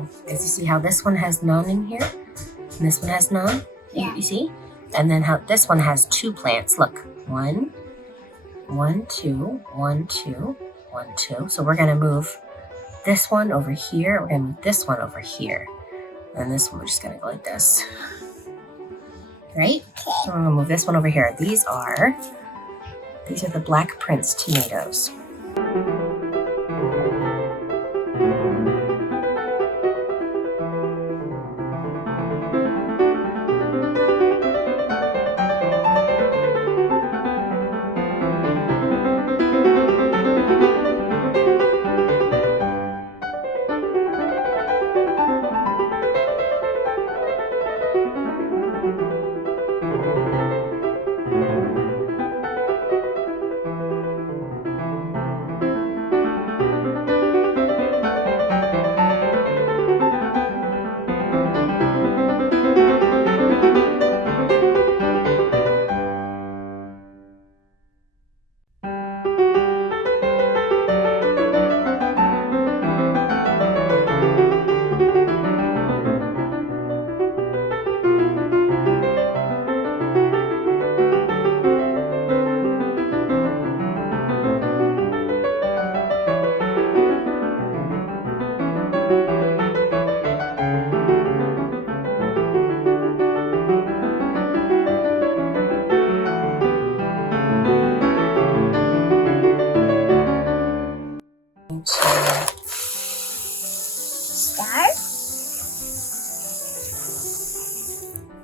So, as you see how this one has none in here, and this one has none, Yeah. you see? And then how this one has 2 plants. Look, 1, 1, 2, 1, 2, 1, 2. So we're gonna move this one over here. We're gonna move this one over here. And this one, we're just gonna go like this. Right? So I'm gonna move this one over here. These are the Black Prince tomatoes.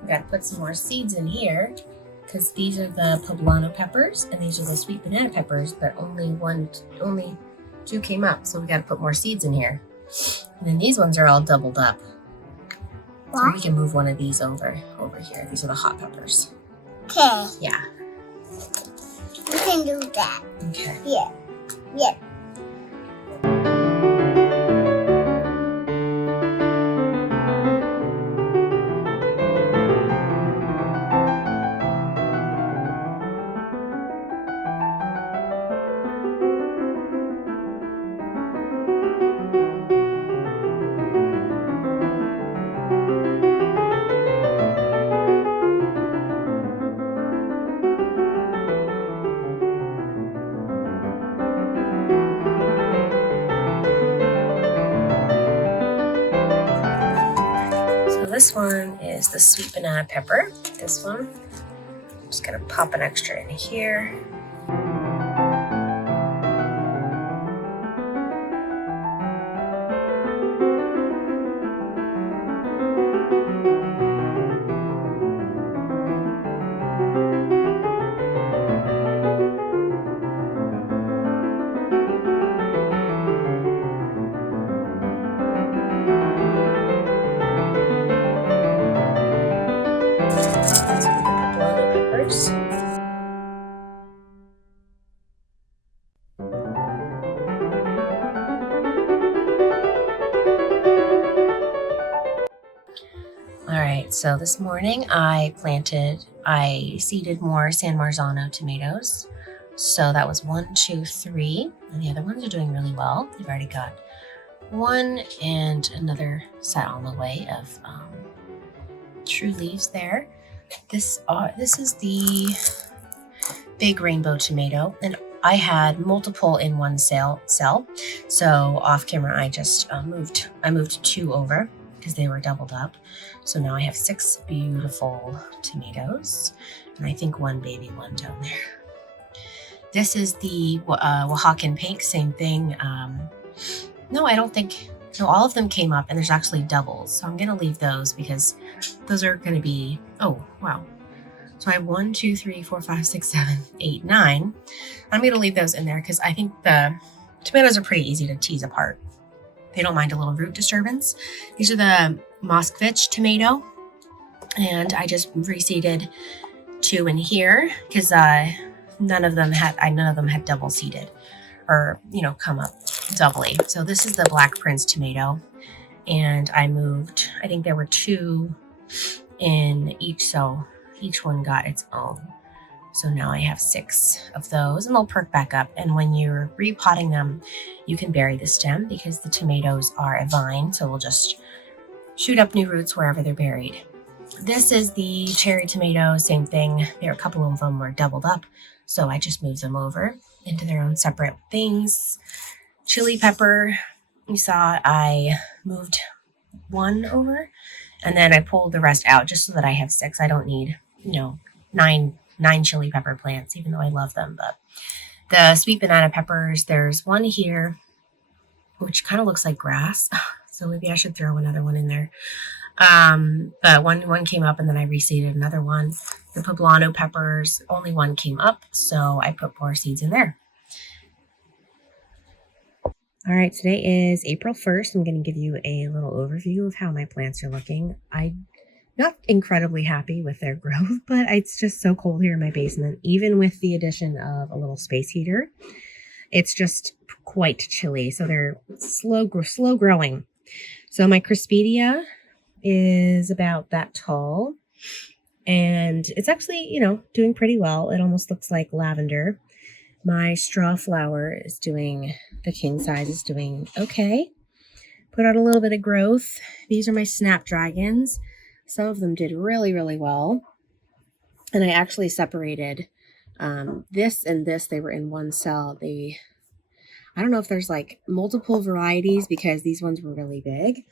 We gotta put some more seeds in here because these are the poblano peppers and these are the sweet banana peppers, but only 2 came up, so we gotta put more seeds in here. And then these ones are all doubled up. So we can move one of these over here. These are the hot peppers. Okay. Yeah. We can do that. Okay. Yeah. Yeah. This one is the sweet banana pepper. This one, I'm just gonna pop an extra in here. Alright, so this morning I seeded more San Marzano tomatoes. So that was 1, 2, 3, and the other ones are doing really well. They've already got 1 and another set on the way of true leaves there. This is the big rainbow tomato, and I had multiple in one cell. So off camera, I just moved 2 over because they were doubled up. So now I have 6 beautiful tomatoes, and I think 1 baby one down there. This is the Oaxacan pink, same thing. No, I don't think. No, all of them came up, and there's actually doubles. So I'm gonna leave those because those are gonna be. Oh wow. So I have 1, 2, 3, 4, 5, 6, 7, 8, 9. I'm gonna leave those in there because I think the tomatoes are pretty easy to tease apart. They don't mind a little root disturbance. These are the Moskvich tomato, and I just reseeded 2 in here because none of them had double seeded or come up doubly. So this is the Black Prince tomato, and I moved. I think there were 2 in each, so each one got its own. So now I have 6 of those, and they'll perk back up. And when you're repotting them, you can bury the stem because the tomatoes are a vine, so we'll just shoot up new roots wherever they're buried. This is the cherry tomato, same thing. There are a couple of them were doubled up, so I just moved them over into their own separate things. Chili pepper, you saw I moved one over, and then I pulled the rest out just so that I have 6. I don't need, nine chili pepper plants, even though I love them. But the sweet banana peppers, there's one here, which kind of looks like grass. So maybe I should throw another one in there. But one came up and then I reseeded another one. The poblano peppers, only one came up, so I put more seeds in there. All right, today is April 1st. I'm going to give you a little overview of how my plants are looking. I'm not incredibly happy with their growth, but it's just so cold here in my basement. Even with the addition of a little space heater, it's just quite chilly. So they're slow growing. So my Crispidia is about that tall, and it's actually, doing pretty well. It almost looks like lavender. My straw flower is doing, the king size is doing okay. Put out a little bit of growth. These are my snapdragons. Some of them did really, really well. And I actually separated this and this. They were in one cell. I don't know if there's like multiple varieties because these ones were really big,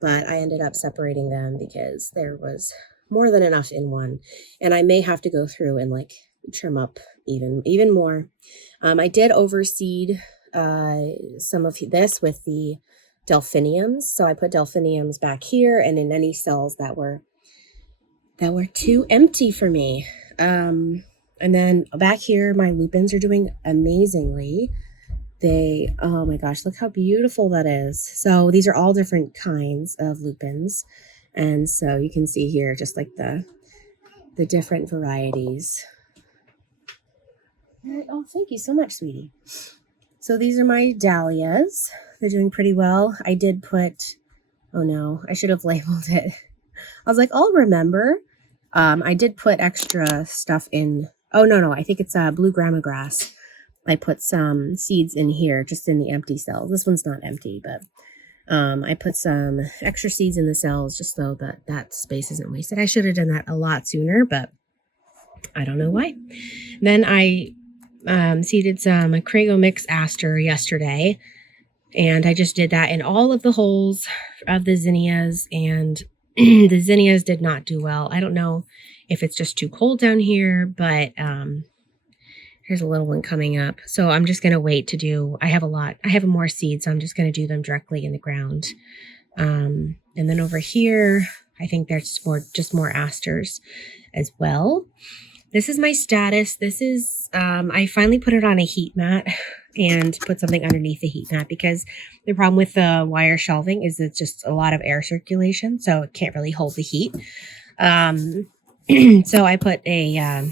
but I ended up separating them because there was more than enough in one. And I may have to go through and like trim up even more. I did overseed some of this with the delphiniums. So I put delphiniums back here and in any cells that were too empty for me. And then back here, my lupins are doing amazingly. Oh my gosh, look how beautiful that is. So these are all different kinds of lupins. And so you can see here, just like the different varieties. Oh, thank you so much, sweetie. So these are my dahlias. They're doing pretty well. I did put, oh no, I should have labeled it. I was like, I'll remember. I did put extra stuff in. Oh, no, I think it's blue grama grass. I put some seeds in here, just in the empty cells. This one's not empty, but I put some extra seeds in the cells just so that space isn't wasted. I should have done that a lot sooner, but I don't know why. Then I seeded some Crago Mix Aster yesterday, and I just did that in all of the holes of the zinnias, and the zinnias did not do well. I don't know if it's just too cold down here, but here's a little one coming up. So I'm just going to wait to do, I have more seeds, so I'm just going to do them directly in the ground. And then over here, I think there's just more asters as well. This is my status. This is, I finally put it on a heat mat and put something underneath the heat mat because the problem with the wire shelving is it's just a lot of air circulation, so it can't really hold the heat. So I put a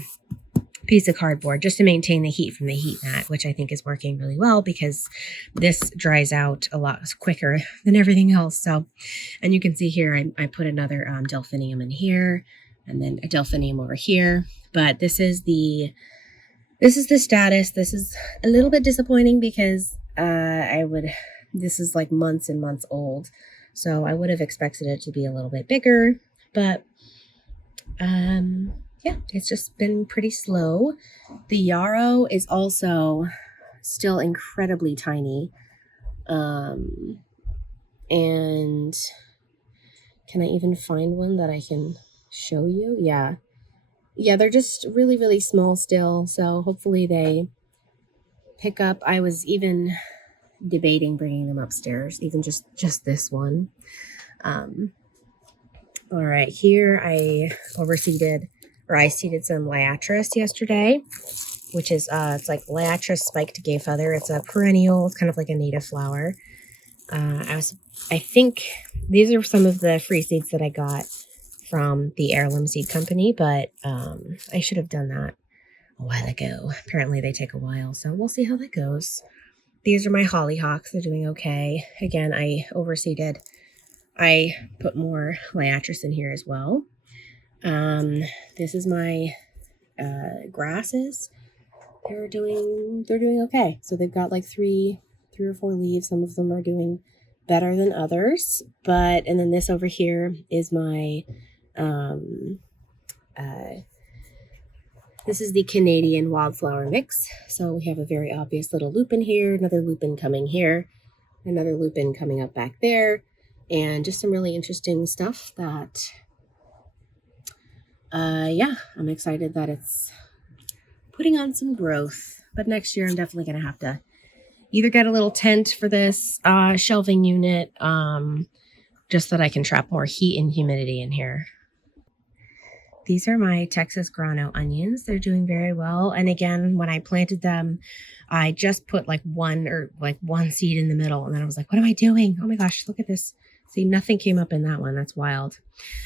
piece of cardboard just to maintain the heat from the heat mat, which I think is working really well because this dries out a lot quicker than everything else. So, and you can see here, I put another delphinium in here and then a delphinium over here. But this is the status. This is a little bit disappointing because this is like months and months old. So I would have expected it to be a little bit bigger, but yeah, it's just been pretty slow. The yarrow is also still incredibly tiny. And can I even find one that I can show you? Yeah, they're just really, really small still. So hopefully they pick up. I was even debating bringing them upstairs, even just this one. All right, here I seeded some liatris yesterday, which is, it's like liatris spiked gay feather. It's a perennial. It's kind of like a native flower. I think these are some of the free seeds that I got from the Heirloom Seed Company, but I should have done that a while ago. Apparently they take a while, so we'll see how that goes. These are my hollyhocks. They're doing okay. Again, I overseeded. I put more liatris in here as well. This is my grasses, they're doing okay. So they've got like three or four leaves. Some of them are doing better than others. And then this over here is my this is the Canadian wildflower mix. So we have a very obvious little lupin here, another lupin coming here, another lupin coming up back there, and just some really interesting stuff that, yeah, I'm excited that it's putting on some growth. But next year I'm definitely going to have to either get a little tent for this shelving unit, just so that I can trap more heat and humidity in here. These are my Texas grano onions. They're doing very well. And again, when I planted them, I just put like one seed in the middle. And then I was like, what am I doing? Oh my gosh, look at this. See, nothing came up in that one. That's wild.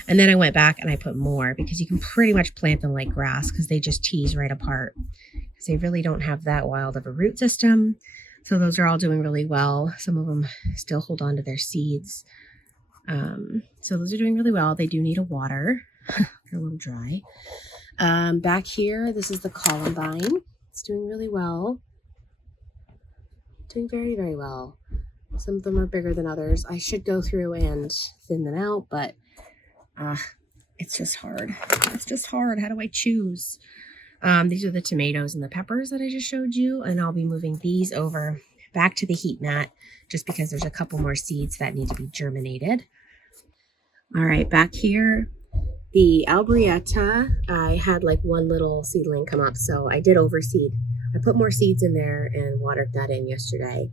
And then I went back and I put more because you can pretty much plant them like grass because they just tease right apart. Because they really don't have that wild of a root system. So those are all doing really well. Some of them still hold on to their seeds. So those are doing really well. They do need a water. They're a little dry. Back here, this is the columbine. It's doing really well. Doing very, very well. Some of them are bigger than others. I should go through and thin them out, but it's just hard. It's just hard. How do I choose? These are the tomatoes and the peppers that I just showed you, and I'll be moving these over back to the heat mat just because there's a couple more seeds that need to be germinated. All right, back here, the albrietta, I had like one little seedling come up, so I did overseed. I put more seeds in there and watered that in yesterday.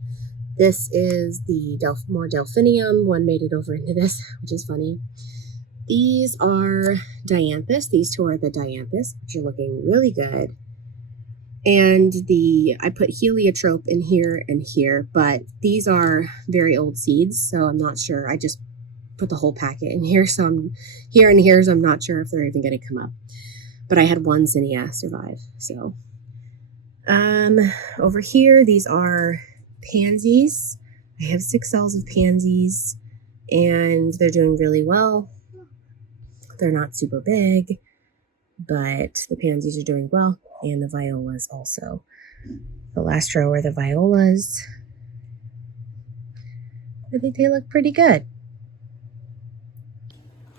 This is the more delphinium. One made it over into this, which is funny. These are dianthus. These two are the dianthus, which are looking really good. And I put heliotrope in here and here, but these are very old seeds, so I'm not sure. I just put the whole packet in here, so I'm here and here, so I'm not sure if they're even going to come up. But I had one zinnia survive. So over here, these are pansies. I have 6 cells of pansies, and they're doing really well. They're not super big, but the pansies are doing well, and the violas also. The last row are the violas. I think they look pretty good.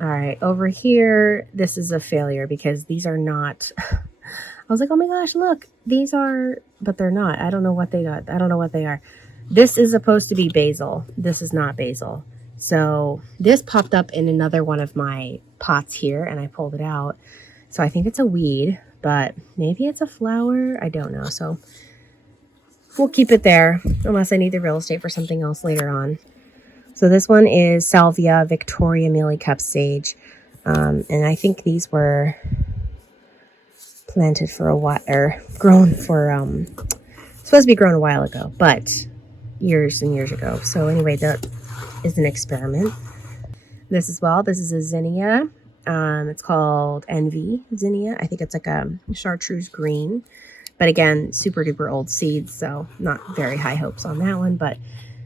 All right, over here, this is a failure because these are not, I was like, oh my gosh, look, these are, but they're not. I don't know what they got. I don't know what they are. This is supposed to be basil. This is not basil. So this popped up in another one of my pots here and I pulled it out. So I think it's a weed, but maybe it's a flower. I don't know. So we'll keep it there unless I need the real estate for something else later on. So this one is Salvia Victoria Mealy Cup Sage. And I think these were planted for a while, or grown for, supposed to be grown a while ago, but years and years ago. So anyway, that is an experiment. This as well, this is a zinnia. It's called Envy zinnia. I think it's like a chartreuse green. But again, super duper old seeds, so not very high hopes on that one. But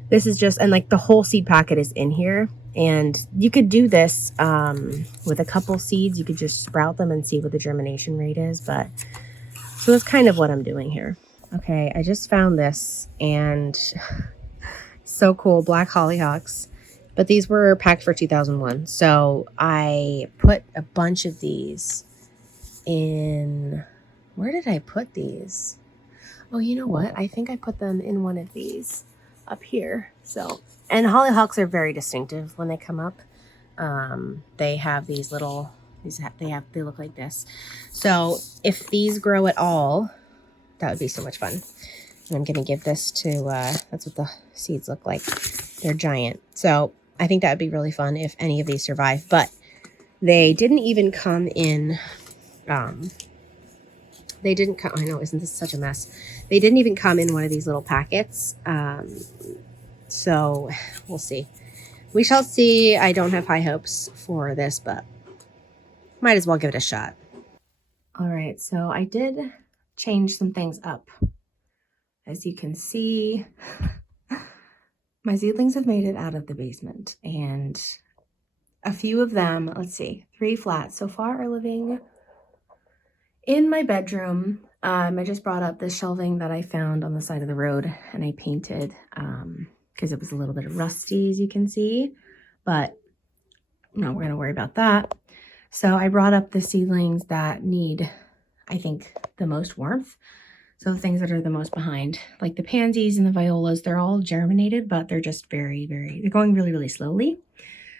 this is just, and like the whole seed packet is in here. And you could do this with a couple seeds. You could just sprout them and see what the germination rate is. But so that's kind of what I'm doing here. Okay, I just found this and so cool, black hollyhocks. But these were packed for 2001. So I put a bunch of these in, where did I put these? Oh, you know what? I think I put them in one of these up here. So, and hollyhocks are very distinctive when they come up. They have these little, they look like this. So if these grow at all, that would be so much fun. And I'm going to give this to, that's what the seeds look like. They're giant. So I think that would be really fun if any of these survive. But they didn't even come in, they didn't come, I know, isn't this such a mess? They didn't even come in one of these little packets. So we'll see. We shall see. I don't have high hopes for this, but might as well give it a shot. All right, so I did change some things up. As you can see, my seedlings have made it out of the basement, and a few of them, let's see, 3 flats so far are living in my bedroom, I just brought up this shelving that I found on the side of the road, and I painted because it was a little bit rusty, as you can see, but no, we're gonna worry about that. So I brought up the seedlings that need, I think, the most warmth. So the things that are the most behind, like the pansies and the violas, they're all germinated, but they're just they're going really, really slowly.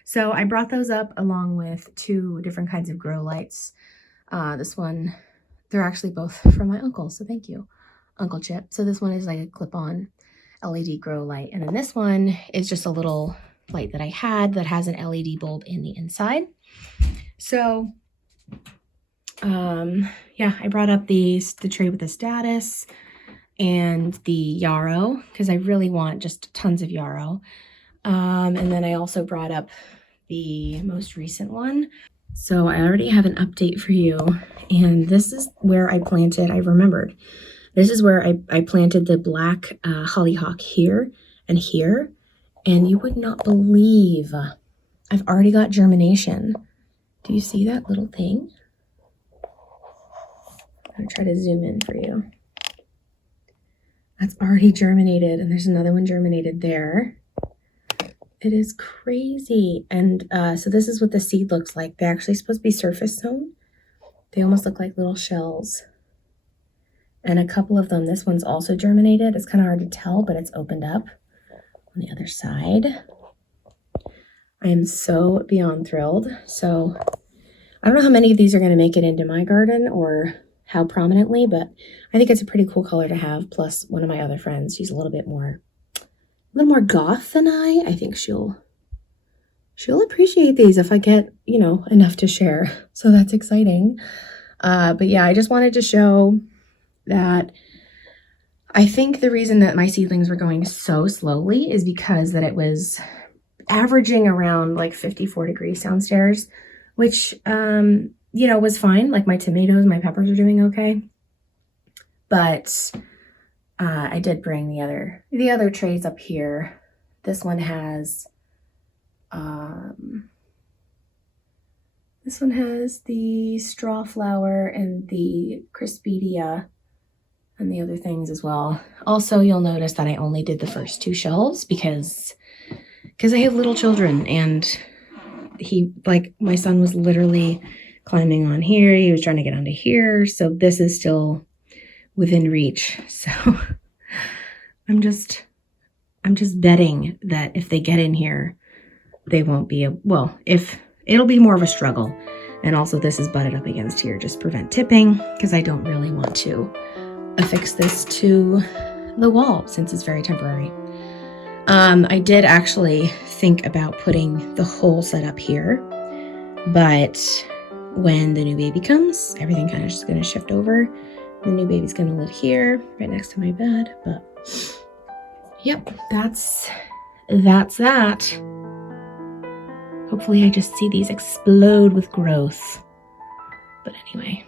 So I brought those up along with 2 different kinds of grow lights. This one, they're actually both from my uncle, so thank you, Uncle Chip. So this one is like a clip-on LED grow light, and then this one is just a little light that I had that has an LED bulb in the inside. So yeah, I brought up the tray with the status and the yarrow because I really want just tons of yarrow. And then I also brought up the most recent one. So I already have an update for you, and this is where I planted, I remembered, this is where I planted the black hollyhock here and here, and you would not believe I've already got germination. Do you see that little thing? I'm gonna try to zoom in for you. That's already germinated, and there's another one germinated there. It is crazy. And so this is what the seed looks like. They're actually supposed to be surface sown. They almost look like little shells. And a couple of them, this one's also germinated. It's kind of hard to tell, but it's opened up on the other side. I am so beyond thrilled. So I don't know how many of these are going to make it into my garden or how prominently, but I think it's a pretty cool color to have. Plus one of my other friends, she's a little more goth than I think she'll appreciate these if I get, enough to share. So that's exciting. But yeah, I just wanted to show that I think the reason that my seedlings were going so slowly is because that it was averaging around like 54 degrees downstairs, which, was fine. Like my tomatoes, my peppers are doing okay. But I did bring the other trays up here. This one has the straw flower and the crispidia and the other things as well. Also, you'll notice that I only did the first 2 shelves because I have little children, and my son was literally climbing on here. He was trying to get onto here. So this is still within reach. So I'm just betting that if they get in here, they won't be if it'll be more of a struggle. And also this is butted up against here, just prevent tipping, because I don't really want to affix this to the wall since it's very temporary. I did actually think about putting the whole setup here, but when the new baby comes, everything kind of just going to shift over. The new baby's going to live here right next to my bed. But yep, that's that. Hopefully I just see these explode with growth. But anyway,